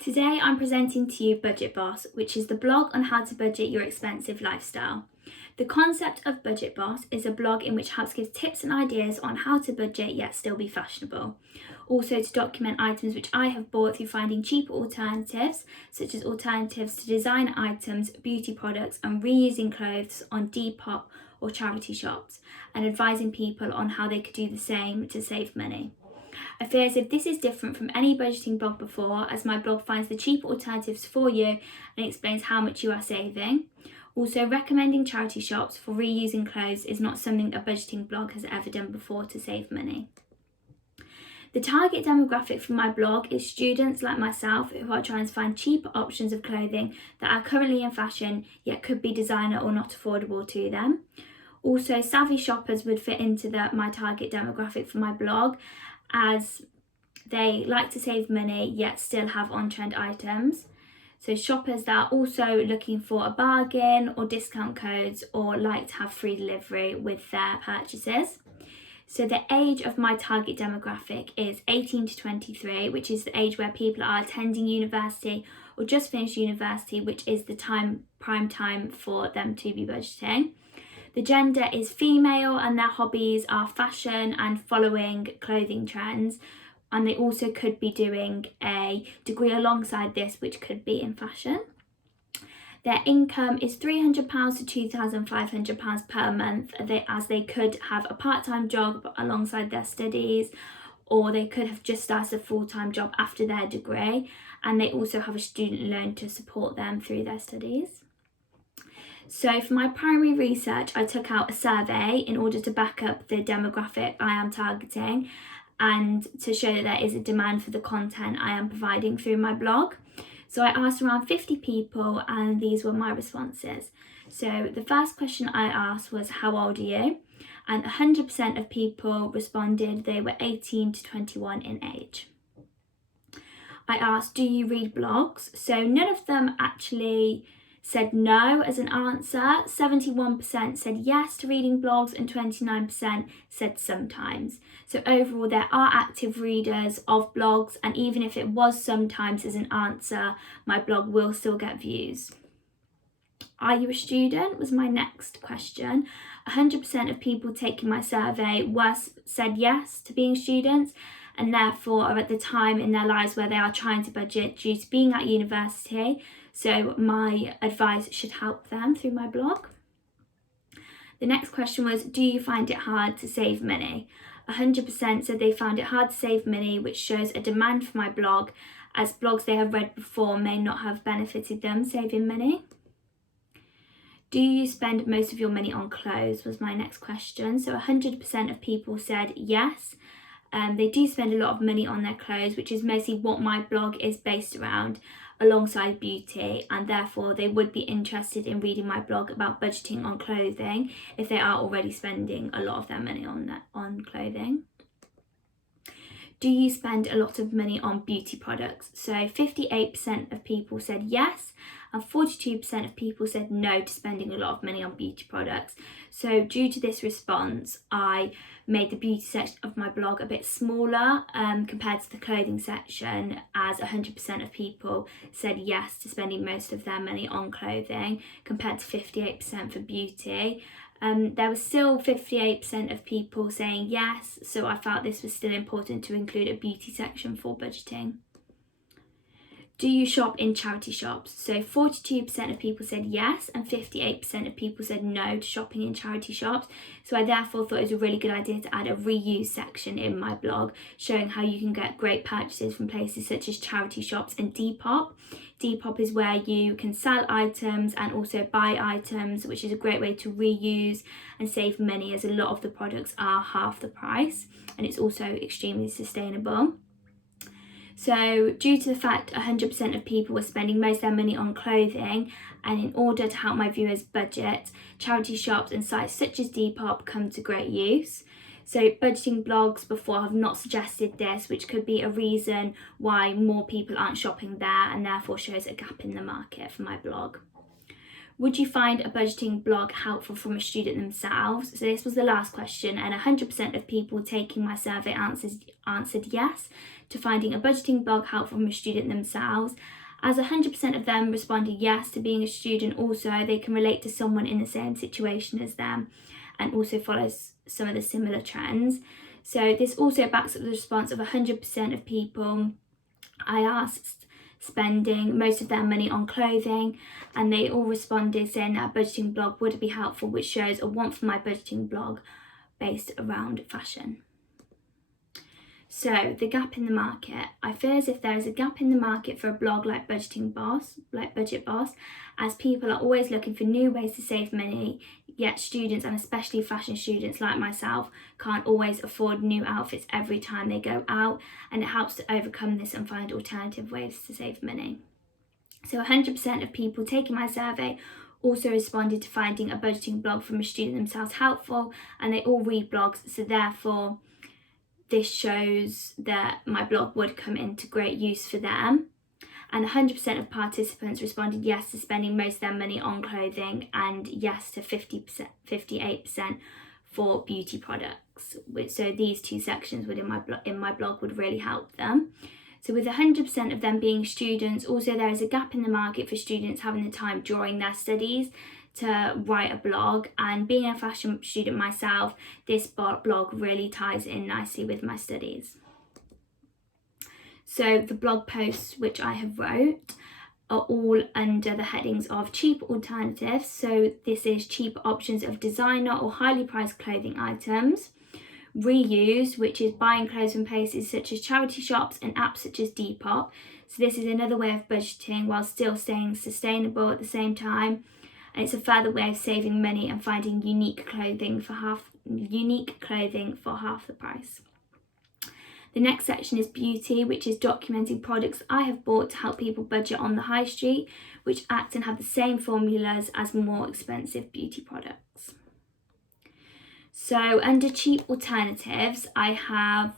Today I'm presenting to you Budget Boss, which is the blog on how to budget your expensive lifestyle. The concept of Budget Boss is a blog in which helps give tips and ideas on how to budget yet still be fashionable. Also to document items which I have bought through finding cheaper alternatives, such as alternatives to designer items, beauty products and reusing clothes on Depop or charity shops, and advising people on how they could do the same to save money. I feel as if this is different from any budgeting blog before, as my blog finds the cheaper alternatives for you and explains how much you are saving. Also, recommending charity shops for reusing clothes is not something a budgeting blog has ever done before to save money. The target demographic for my blog is students like myself who are trying to find cheaper options of clothing that are currently in fashion yet could be designer or not affordable to them. Also, savvy shoppers would fit into my target demographic for my blog, as they like to save money yet still have on-trend items. So shoppers that are also looking for a bargain or discount codes, or like to have free delivery with their purchases. So the age of my target demographic is 18 to 23, which is the age where people are attending university or just finished university, which is the prime time for them to be budgeting. The gender is female and their hobbies are fashion and following clothing trends, and they also could be doing a degree alongside this, which could be in fashion. Their income is £300 to £2,500 per month, as they could have a part-time job alongside their studies, or they could have just started a full-time job after their degree, and they also have a student loan to support them through their studies. So for my primary research, I took out a survey in order to back up the demographic I am targeting and to show that there is a demand for the content I am providing through my blog. So I asked around 50 people and these were my responses. So the first question I asked was, how old are you? And 100% of people responded they were 18 to 21 in age. I asked, do you read blogs? So none of them actually said no as an answer. 71% said yes to reading blogs and 29% said sometimes. So overall there are active readers of blogs, and even if it was sometimes as an answer, my blog will still get views. Are you a student was my next question. 100% of people taking my survey said yes to being students, and therefore are at the time in their lives where they are trying to budget due to being at university. So my advice should help them through my blog. The next question was, do you find it hard to save money? 100% said they found it hard to save money, which shows a demand for my blog, as blogs they have read before may not have benefited them saving money. Do you spend most of your money on clothes was my next question. So 100% of people said yes. They do spend a lot of money on their clothes, which is mostly what my blog is based around, alongside beauty, and therefore they would be interested in reading my blog about budgeting on clothing if they are already spending a lot of their money on clothing. Do you spend a lot of money on beauty products? So 58% of people said yes, and 42% of people said no to spending a lot of money on beauty products. So due to this response, I made the beauty section of my blog a bit smaller compared to the clothing section, as 100% of people said yes to spending most of their money on clothing compared to 58% for beauty. There was still 58% of people saying yes, so I felt this was still important to include a beauty section for budgeting. Do you shop in charity shops? So 42% of people said yes and 58% of people said no to shopping in charity shops. So I therefore thought it was a really good idea to add a reuse section in my blog, showing how you can get great purchases from places such as charity shops and Depop. Depop is where you can sell items and also buy items, which is a great way to reuse and save money, as a lot of the products are half the price, and it's also extremely sustainable. So due to the fact 100% of people were spending most of their money on clothing, and in order to help my viewers budget, charity shops and sites such as Depop come to great use. So budgeting blogs before have not suggested this, which could be a reason why more people aren't shopping there, and therefore shows a gap in the market for my blog. Would you find a budgeting blog helpful from a student themselves? So this was the last question, and 100% of people taking my survey answered yes to finding a budgeting blog helpful from a student themselves. As 100% of them responded yes to being a student, also they can relate to someone in the same situation as them and also follows some of the similar trends. So this also backs up the response of 100% of people I asked spending most of their money on clothing, and they all responded saying that a budgeting blog would be helpful, which shows a want for my budgeting blog based around fashion. So the gap in the market. I feel as if there is a gap in the market for a blog like Budget Boss, as people are always looking for new ways to save money, yet students, and especially fashion students like myself, can't always afford new outfits every time they go out, and it helps to overcome this and find alternative ways to save money. So 100% of people taking my survey also responded to finding a budgeting blog from a student themselves helpful, and they all read blogs, so therefore this shows that my blog would come into great use for them. And 100% of participants responded yes to spending most of their money on clothing, and yes to 58% for beauty products. So these two sections within my blog would really help them. So with 100% of them being students, also there is a gap in the market for students having the time during their studies to write a blog, and being a fashion student myself, this blog really ties in nicely with my studies. So the blog posts which I have wrote are all under the headings of cheap alternatives. So this is cheaper options of designer or highly priced clothing items. Reuse, which is buying clothes from places such as charity shops and apps such as Depop. So this is another way of budgeting while still staying sustainable at the same time. And it's a further way of saving money and finding unique clothing for half the price. The next section is beauty, which is documenting products I have bought to help people budget on the high street, which act and have the same formulas as more expensive beauty products. So under cheap alternatives, I have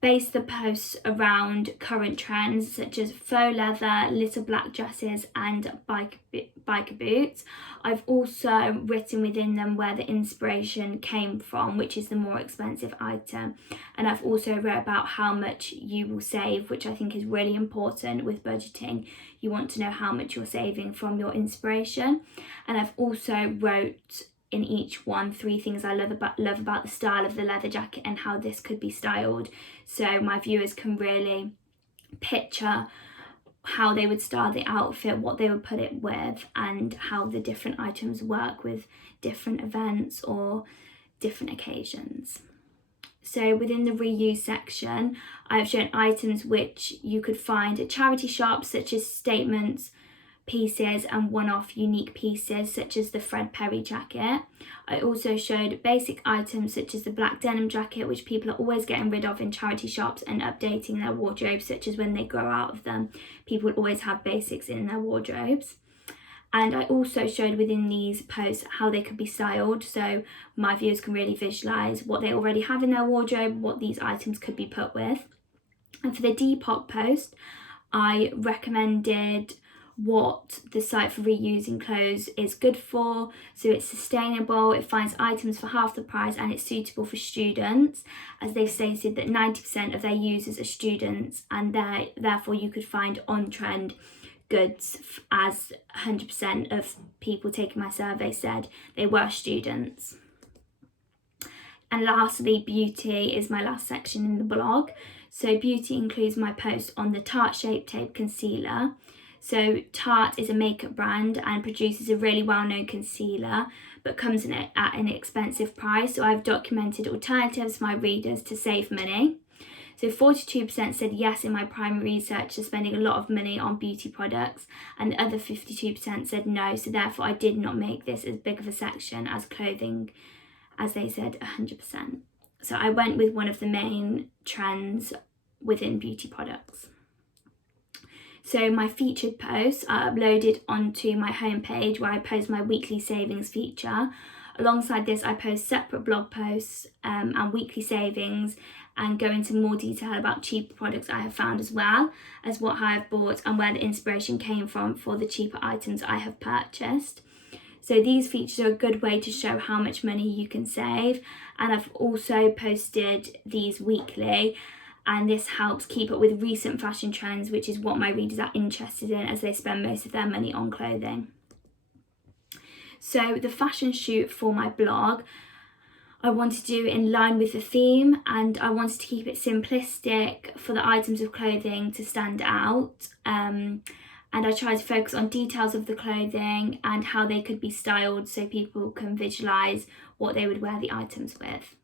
based the posts around current trends such as faux leather, little black dresses and biker boots. I've also written within them where the inspiration came from, which is the more expensive item. And I've also wrote about how much you will save, which I think is really important with budgeting. You want to know how much you're saving from your inspiration. And I've also wrote in each one 3 things I love about the style of the leather jacket and how this could be styled, so my viewers can really picture how they would style the outfit, what they would put it with, and how the different items work with different events or different occasions. So within the reuse section, I've shown items which you could find at charity shops such as statements, pieces and one-off unique pieces such as the Fred Perry jacket. I also showed basic items such as the black denim jacket, which people are always getting rid of in charity shops and updating their wardrobes, such as when they grow out of them, people always have basics in their wardrobes. And I also showed within these posts how they could be styled, so my viewers can really visualise what they already have in their wardrobe, what these items could be put with. And for the Depop post, I recommended what the site for reusing clothes is good for. So it's sustainable, it finds items for half the price, and it's suitable for students, as they've stated that 90% of their users are students, and therefore you could find on-trend goods, as 100% of people taking my survey said they were students. And lastly, beauty is my last section in the blog. So beauty includes my post on the Tarte Shape Tape Concealer. So Tarte is a makeup brand and produces a really well-known concealer, but comes in at an expensive price. So I've documented alternatives for my readers to save money. So 42% said yes in my primary research to spending a lot of money on beauty products, and the other 52% said no. So therefore I did not make this as big of a section as clothing, as they said 100%. So I went with one of the main trends within beauty products. So my featured posts are uploaded onto my homepage where I post my weekly savings feature. Alongside this, I post separate blog posts and weekly savings and go into more detail about cheaper products I have found, as well as what I have bought and where the inspiration came from for the cheaper items I have purchased. So these features are a good way to show how much money you can save, and I've also posted these weekly, and this helps keep up with recent fashion trends, which is what my readers are interested in as they spend most of their money on clothing. So the fashion shoot for my blog, I wanted to do in line with the theme, and I wanted to keep it simplistic for the items of clothing to stand out. And I tried to focus on details of the clothing and how they could be styled so people can visualise what they would wear the items with.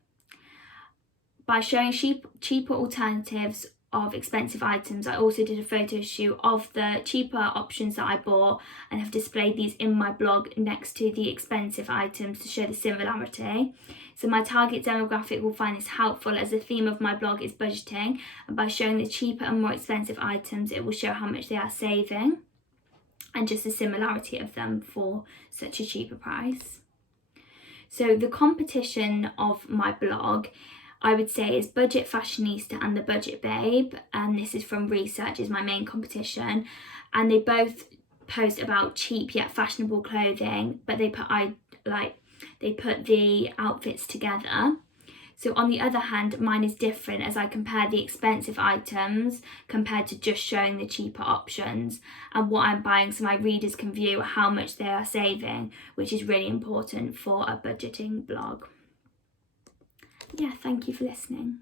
By showing cheaper alternatives of expensive items, I also did a photo shoot of the cheaper options that I bought and have displayed these in my blog next to the expensive items to show the similarity. So my target demographic will find this helpful, as the theme of my blog is budgeting, and by showing the cheaper and more expensive items, it will show how much they are saving and just the similarity of them for such a cheaper price. So the competition of my blog, I would say, is Budget Fashionista and The Budget Babe, and this is from Research, is my main competition, and they both post about cheap yet fashionable clothing, but they put the outfits together. So on the other hand, mine is different, as I compare the expensive items compared to just showing the cheaper options and what I'm buying, so my readers can view how much they are saving, which is really important for a budgeting blog. Yeah, thank you for listening.